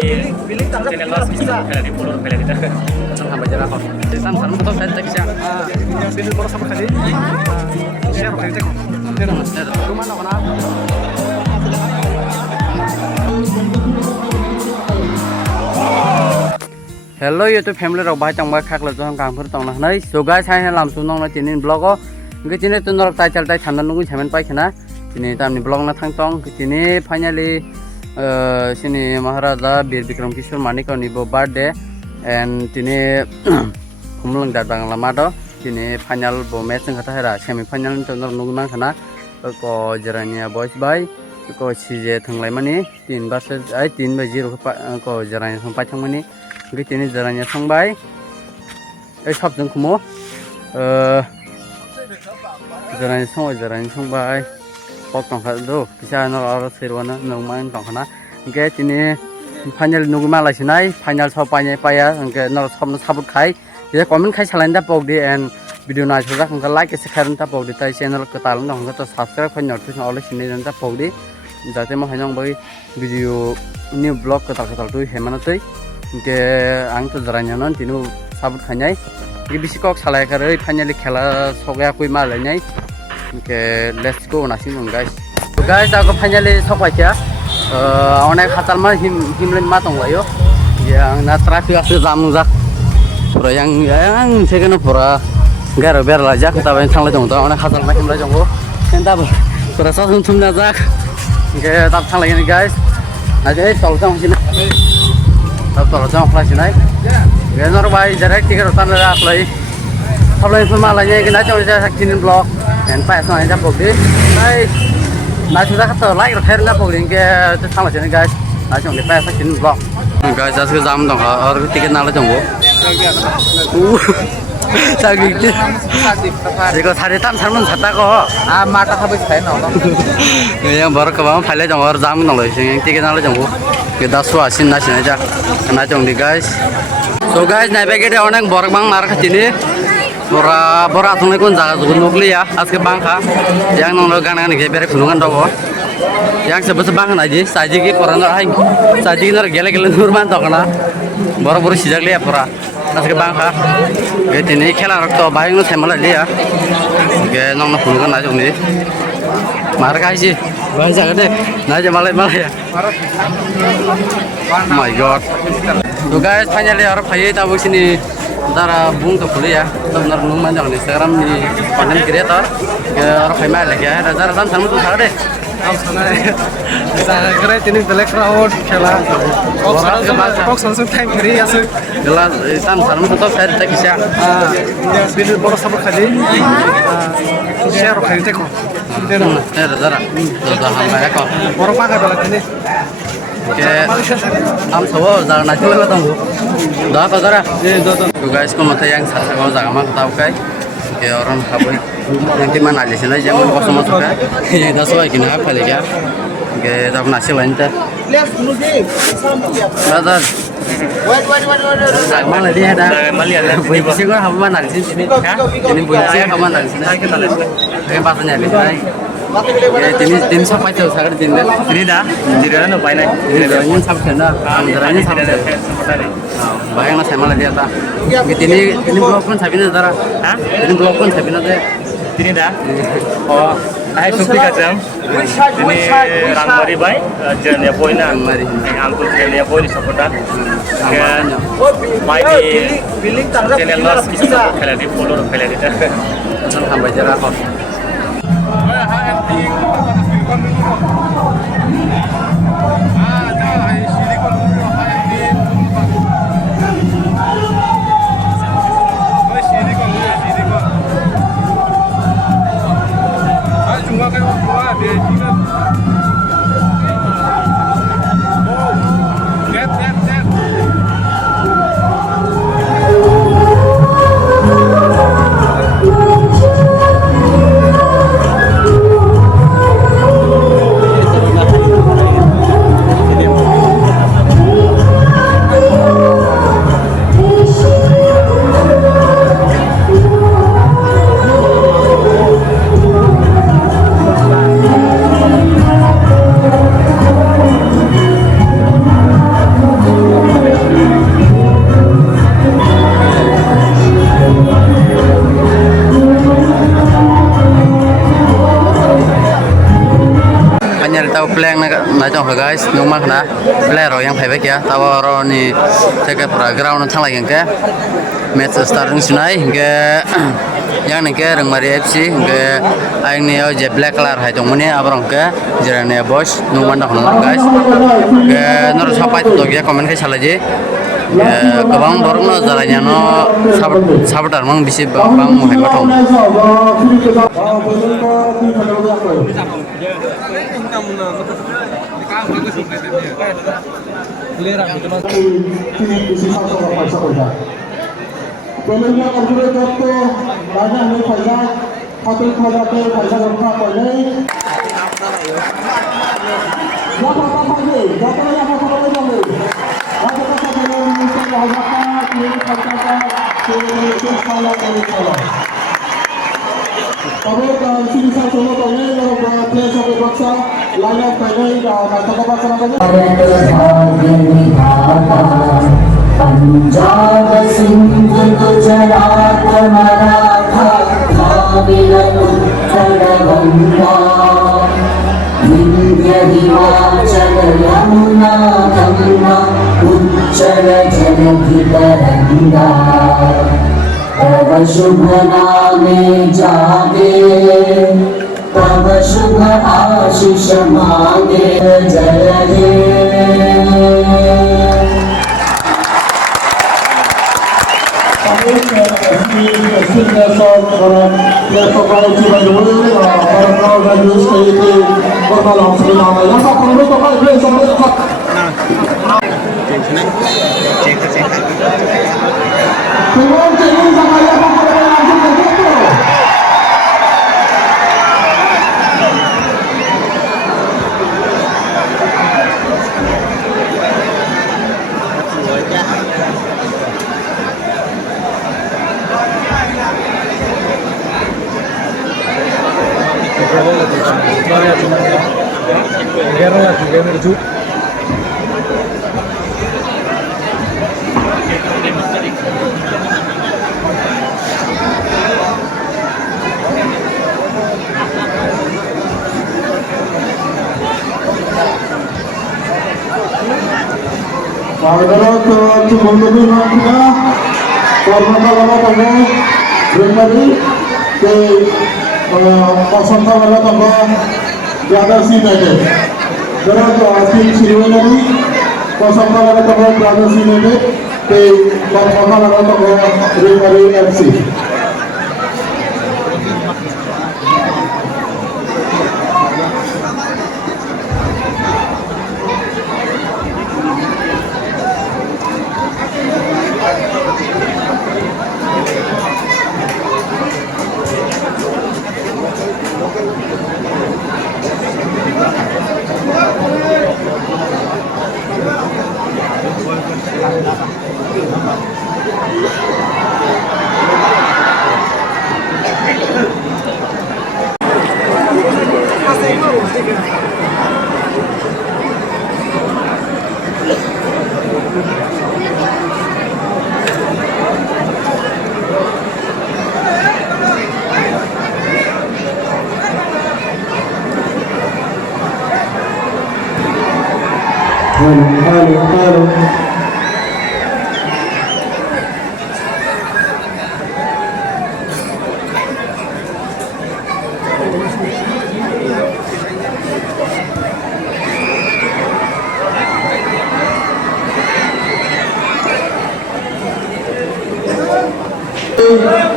channel lo bisa kalian di follow kalian kita. Sampai aja lah kok. Sesan sarung tuh saya cek siap. Pilih bola sama kali. Share kali teko. Rumah nak mana? Hello YouTube family rok bahai tong ba khak la jong kang phur tong na nai so guys hai lam su nong na tinin blog o nge tinin tu norok tai chal tai than nung chamen pai khana tini tam ni blog na thang tong tini finally sini Maharaja Bir Bikram Kishore Manikar ni bo birthday and tini khumlung da bang lama do tini final bo match ng kata hera semi final tu norok nung nang khana ko jarania boys bhai ko chije thanglai mani 3 versus 3-0 ko jarania thang pai thang mani tini jaranya sangbai sab jeng kumo jaranya sangbai pok tong kha do kisa no aro serwana no man tong khana ge tini final nugma la sinai final so panya paya ge no sabno sabut khai je comment khai salain da pok di and video na choda khang like se kharan ta pok di tai channel ko tal no to subscribe khon not to all sinai dan ta pok di jate mo hanong bai video new blog ko tal tu hemana tei ke ang tu jaranya non tinu sabut khanyai ke bisi kok salai kare finally khela sogya koi ma lai ke let's go nasing guys so guys aku finally sokai ya onek khatal ma himlen ma tong layo yang na traffic asu jam jak pura yang second pura garo ber la jak ta ben thangla jong ta onek khatal ma himla jong ko kenta pura sa thum na jak ke tap thangla ni guys aje tol jong sin tap tol jong khla sin ai ge nor bai direct tiket tan ra apply apply pun ma la ye ke na jong ja saktin blog and pa so ai ja pok di nai na chu da khato like khair na pok ling ke thangla sin guys na jong de pa saktin blog guys as ke jam dong aur tiket na la jong go 자기 이거 다리 땀 살면 잤다고 아 마타 하고 있어요 너 그냥 버럭 가면 팔려 좀 얼어 잠은 너 그냥 뛰게 날려 좀 그다 수아 신나 신나자 나 정리 guys so guys 나 প্যাকেটে অনেক বড় বাং মার খাচ্ছিনি বড় তুমি কোন জায়গা যখন নকলিয়া আজকে বাংখা yang nong গান গান গে বেরে খুনুগান দাও yang sebut bang aja saji ki koran hai saji nar gele gele nurman tokna boro boro sijak liya pura aske bangkha ge tini khela rakto bayang no semala liya ge nong na phulgan na jongni mar kaisi bang jaga de na je malai ya my god so guys finally ar phai ta sini dara bung to khuli ya nar nurman jong ni Instagram ni content creator ge ar phai ma lagi ya dara dan samu tu sagade Kira ini belak rawon kela. Kok langsung tank kiri asu. Jelas tan sarmu tetap saya tak bisa. Pilih bola sama kali. Share kali teko. Dara. Dara hamba ko. Orang pakai belak ini. Ke am sawo jangan nasi lah tunggu. Dah kau dara. Guys ko mata yang sasa kau jangan mak tahu kai. Ke orang kabui yang di mana aja sih lah jangan kau semua suka. Yang dah sesuai kena apa lagi ya? Ke tak nasi wanita. Brother. Mana dia ada? Boleh sih kau apa mana di sini? Ini boleh sih apa mana di sini? Kayak pasnya di sini. Tin sampai jauh sangat tin deh. Ini dah, jadi orang apa ini? Ini orangnya sampai sana, orangnya sampai sana. Bayang nasi malah dia tak. Ini blog pun sampai nada dah. Ini blog pun sampai nada. Ini dah. Oh, saya suka kacang. Ini Rangmari bay, jangan ya boy na. Angkut jangan ya boy di sekolah. Kan, bay di channel lo bisa kalian di follow kalian kita. Sampai jarak kok. थांनाय दं guys nung ma khana player rok yang phaibai kya tabo ro ni jaga pura ground no thanglai hingke match start ring sunai hingke yang ningke Rangmari FC hingke aing ni je black color hai dongmani abrong ke jirane boys nung man dong guys ke nor sapai to ya comment kai salaji गोबां बर'नो जालायना न साबटार mang bisi bang mohai bathong Punjab Sindh Gujarat Maratha Dravid Utkal Ganga Vindhya Himachal Yamuna Ganga उच्चल जलधि तरंगा तव शुभ नामे जागे तव शुभ आशीष मांगे जय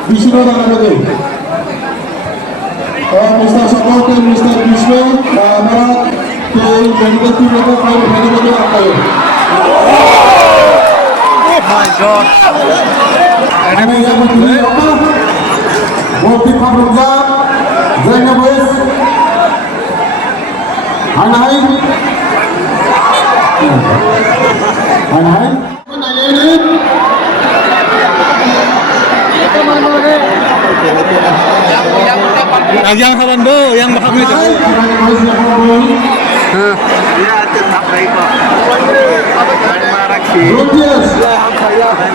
Vishnu Nagade. Mr. Support and Mr. Vishnu Nagar के medical team को फाइल करने के लिए आता है। my god Enemy yang berdiri apa? Bukti Fabruzza, Zainab Wes, Anai, Yang kawan do, yang bakal itu. Ya tetap baik kok.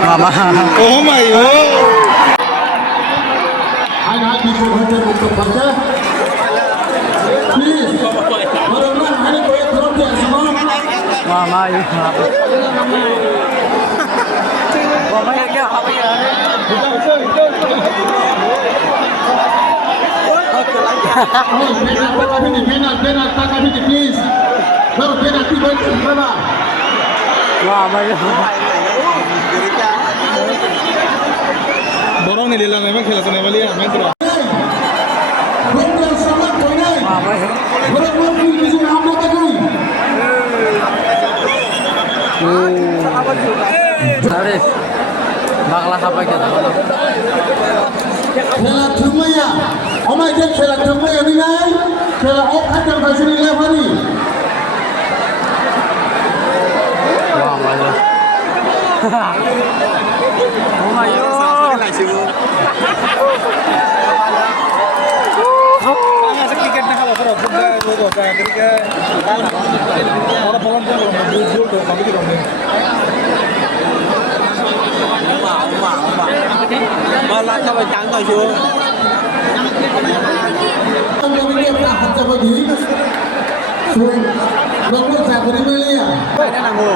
mama Oh my god. Anai bisa baca untuk baca. Please, orang-orang hari ini Mama yêu Mama yêu kêu học bây giờ Penalty, please. Baru penalty buat berapa? Mama yêu Borong ni lelang memang खेला सुने वाली है मैं तो Betul sama kau ni. Mama yêu Berapa pun bisa hampa kau. Sorry Bakla apa kita खेला थुमैया हमारे जे खेला थुमैया ni nai खेला एक खत्म कर sini level ni Mama yêu Mama yêu cricket ना खेला करो फुटबॉल वो होता है क्रिकेट और बॉल तो गोल तो कभी नहीं Bola cho vào trắng rồi chưa? Kami ni apa hampa bagi Nomor satu ni Melia Phải đó là ngủ.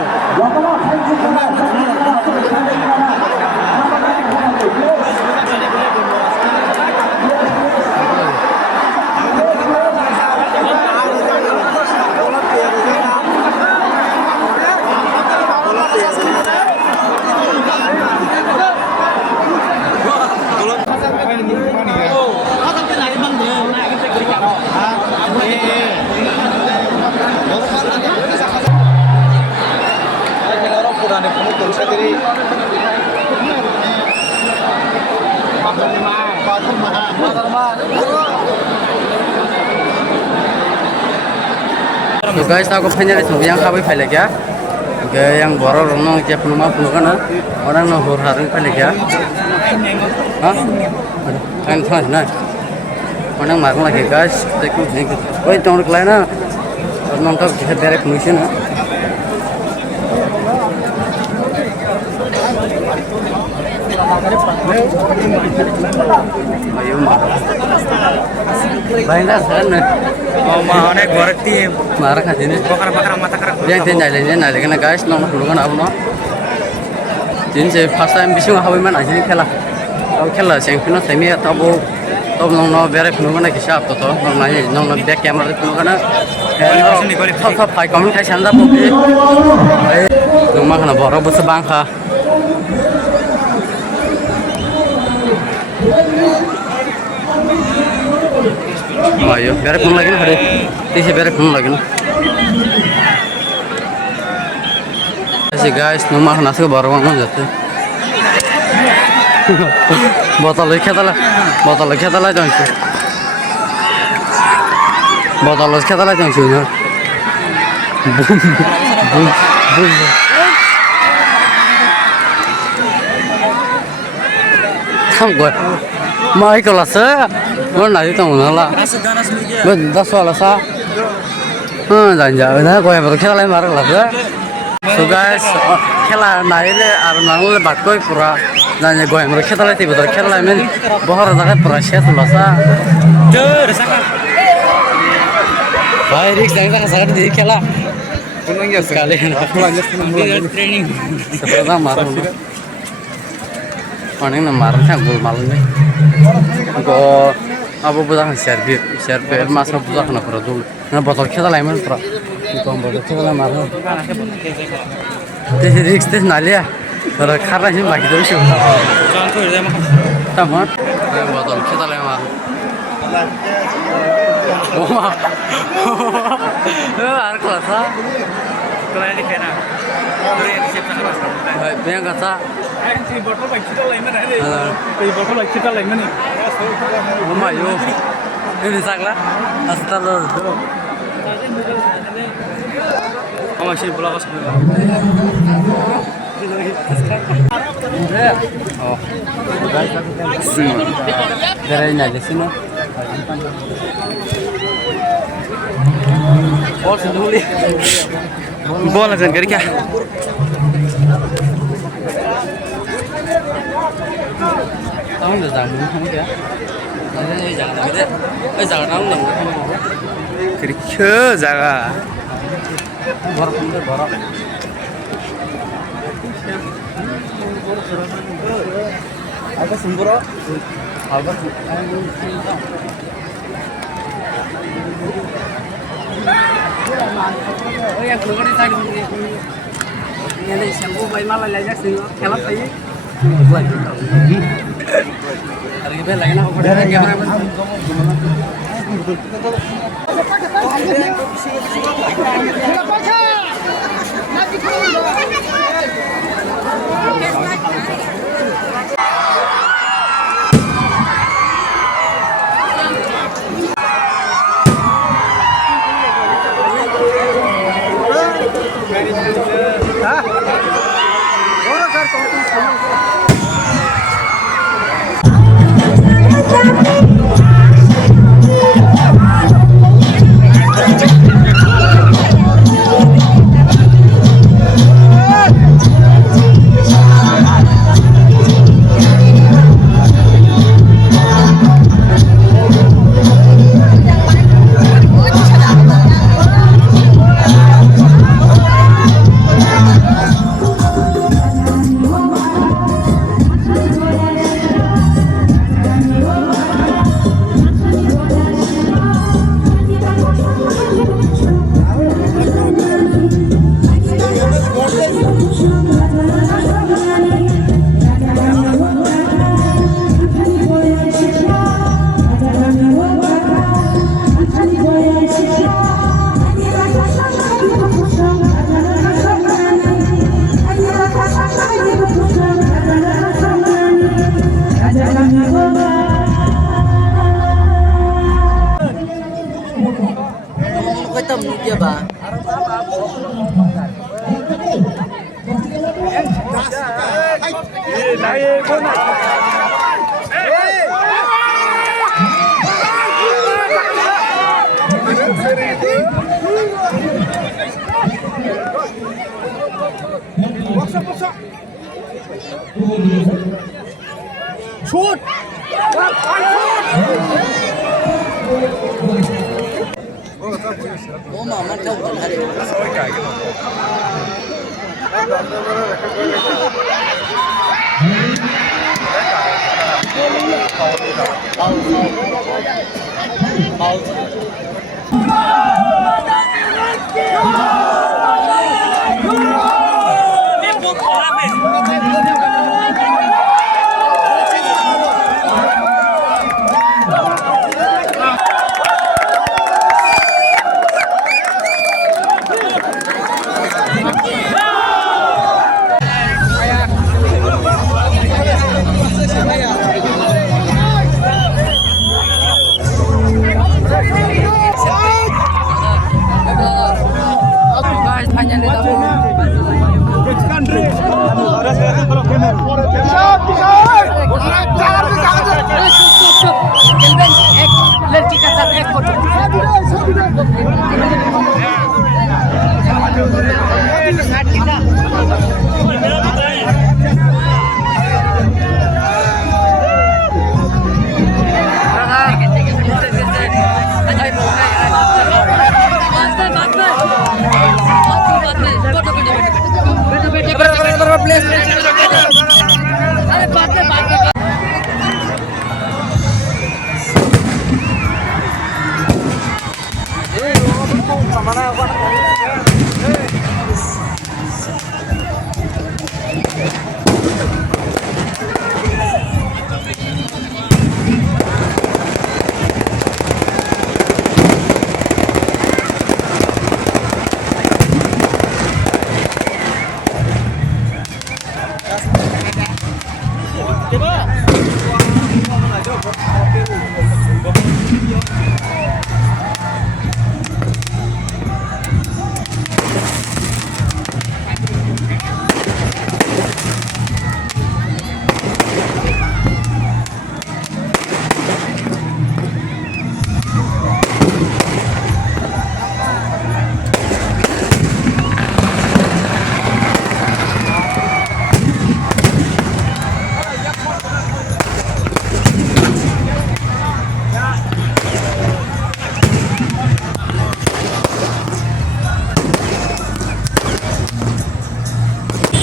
पुराने फोटो से तेरी So guys, aku final itu yang kami pilih ya. Yang boror nong siap rumah penuh kan? Orang nong horharing pilih ya. Hah? Kan sana sana. Orang marung lagi guys. Tekuk ni. Kau itu orang lain na. Nong kau bisa direct penuh sih na. Ayo mah. Baiklah sana. mau naik gorek tim Marah kan ini. bakar mata kerak Yang dia nyale kan guys, nong dulu kan apa no? Jadi saya first time bising apa mana aja kela. Kalau kela saya pernah semi atau nong no bere pun kan kisah apa tuh nong nanya nong back camera pun kan. Top high comment kai sanda pun. Nong mah kan baru bos bangka. Ayo, bere pun lagi na hari. Tisi bere pun lagi na. ऐसे guys नुमा खाना से बारह वांगो जाते बोतल लिखा था जाऊँ ना tham gọi mai câu là sớ con này tao nó là bên ta xóa là sao dàn dở đó coi mà cái này mà là sớ So guys, खेला नाइले आर नांगले बाटकोय पुरा जाने गोय हमर खेला ती बदर खेला में बहर जगह पुरा शेत लसा Dur, saka. भाई रिक्स जाने का साथ दी खेला पुनंगे काले Training. सपदा मारो पानी न मारन था गोल मारन में को अब बुदा सर्वे मास बुदा खना पुरा दूल न बतल खेला में पुरा को बतल खेला मारो ते रिक्स ते नालिया तर खारा हिम बाकी तो show Jangan kau dia makan. तमन बतल खेला मारो ओमा आर क्लासा Kau yang di sana. Kau yang di siapa sana? बेंग का Ini botol baik kita lain mana ni? Ini botol baik kita lain mana ni? ओमा यो ini sakla astagfirullah Oh masih bola kos. oh guys aku dari aja sini oh sendiri Bola jangan kiri kah? tahu nggak jangan kamu ya ini jangan gitu jangan kamu nggak Kiri ke jaga. Borok itu borok. Agak semburo. Agak oh ya keluar di sini. Ini ada shampoo bayi malah lagi sih. Kelap aja. Hari ini lagi nak udah kamera bos. Tâm kia bà. Shoot! Oh mama tahu kan hari.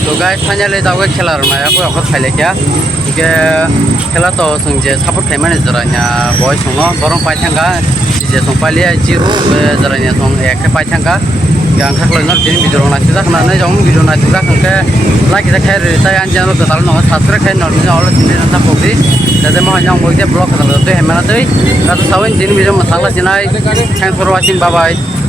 তো guys finally যাওগে খেলার না একো একো খাইলে কিয়া যে খেলা তো সং যে সাপোর্ট খাইমানে জরা냐 বয় সং বরং পাইথাঙ্গা যে সং পালিয়া জিরো জরা냐 সং এক পাইথাঙ্গা yang kakak ini video nasi dah mana jauh video nasi dah kan lagi saya kira saya anjing lo ketal nong subscribe kan nong ini Allah sini nanti kopi jadi mau yang mau dia blog ketal tu hemat tu kata sawin jadi video masalah sini thanks for watching bye bye